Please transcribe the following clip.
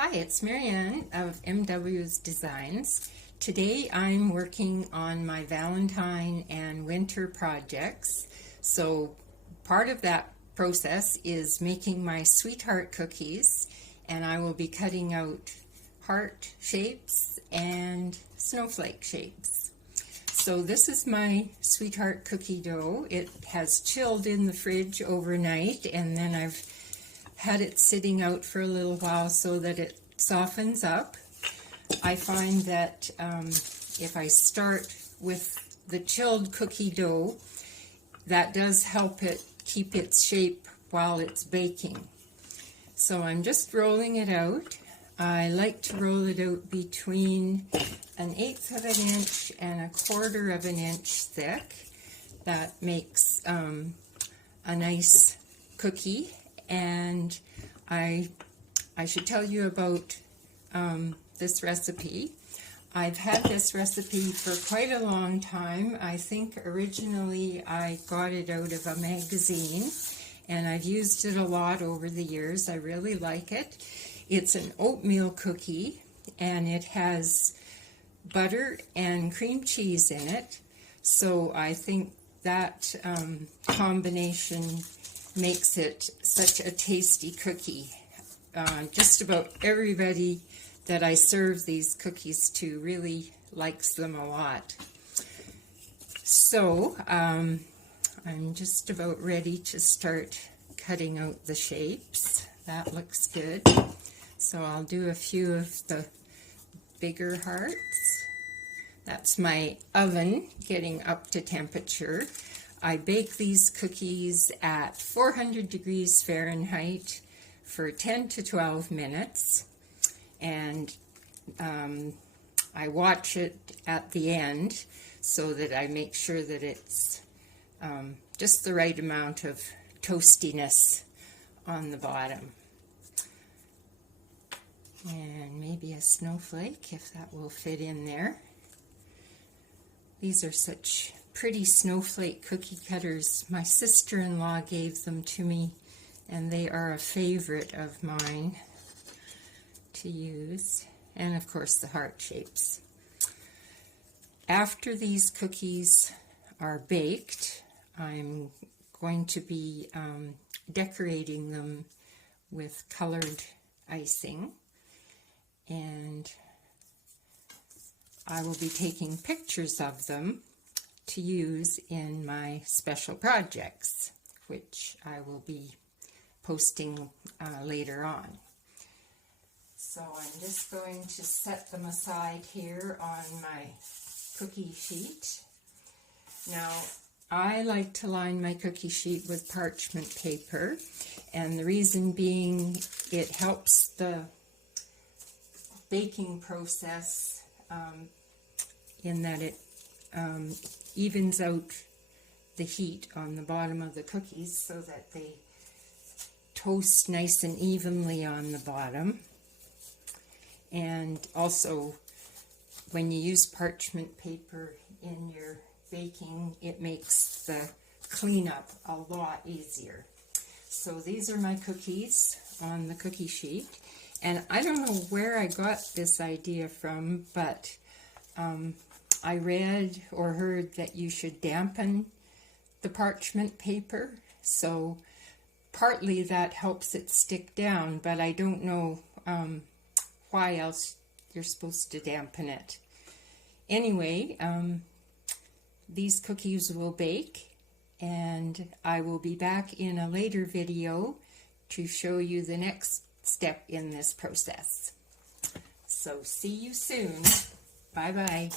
Hi, it's Marianne of MW's Designs. Today I'm working on my Valentine and Winter projects. So part of that process is making my sweetheart cookies, and I will be cutting out heart shapes and snowflake shapes. So this is my sweetheart cookie dough. It has chilled in the fridge overnight, and then I've had it sitting out for a little while so that it softens up. I find that if I start with the chilled cookie dough, that does help it keep its shape while it's baking. So I'm just rolling it out. I like to roll it out between 1/8 of an inch and 1/4 of an inch thick. That makes a nice cookie. And I should tell you about this recipe. I've had this recipe for quite a long time. I think originally I got it out of a magazine, and I've used it a lot over the years. I really like it. It's an oatmeal cookie, and it has butter and cream cheese in it. So I think that combination makes it such a tasty cookie. Just about everybody that I serve these cookies to really likes them a lot. So I'm just about ready to start cutting out the shapes. That looks good. So I'll do a few of the bigger hearts. That's my oven getting up to temperature. I bake these cookies at 400 degrees Fahrenheit for 10 to 12 minutes, and I watch it at the end so that I make sure that it's just the right amount of toastiness on the bottom. And maybe a snowflake, if that will fit in there. These are such pretty snowflake cookie cutters. My sister-in-law gave them to me, and they are a favorite of mine to use. And of course the heart shapes. After these cookies are baked, I'm going to be decorating them with colored icing, and I will be taking pictures of them to use in my special projects, which I will be posting later on. So I'm just going to set them aside here on my cookie sheet. Now, I like to line my cookie sheet with parchment paper, and the reason being it helps the baking process in that it evens out the heat on the bottom of the cookies so that they toast nice and evenly on the bottom. And also, when you use parchment paper in your baking, it makes the cleanup a lot easier. So these are my cookies on the cookie sheet, and I don't know where I got this idea from, but I read or heard that you should dampen the parchment paper, so partly that helps it stick down, but I don't know why else you're supposed to dampen it. Anyway, these cookies will bake, and I will be back in a later video to show you the next step in this process. So see you soon. Bye-bye.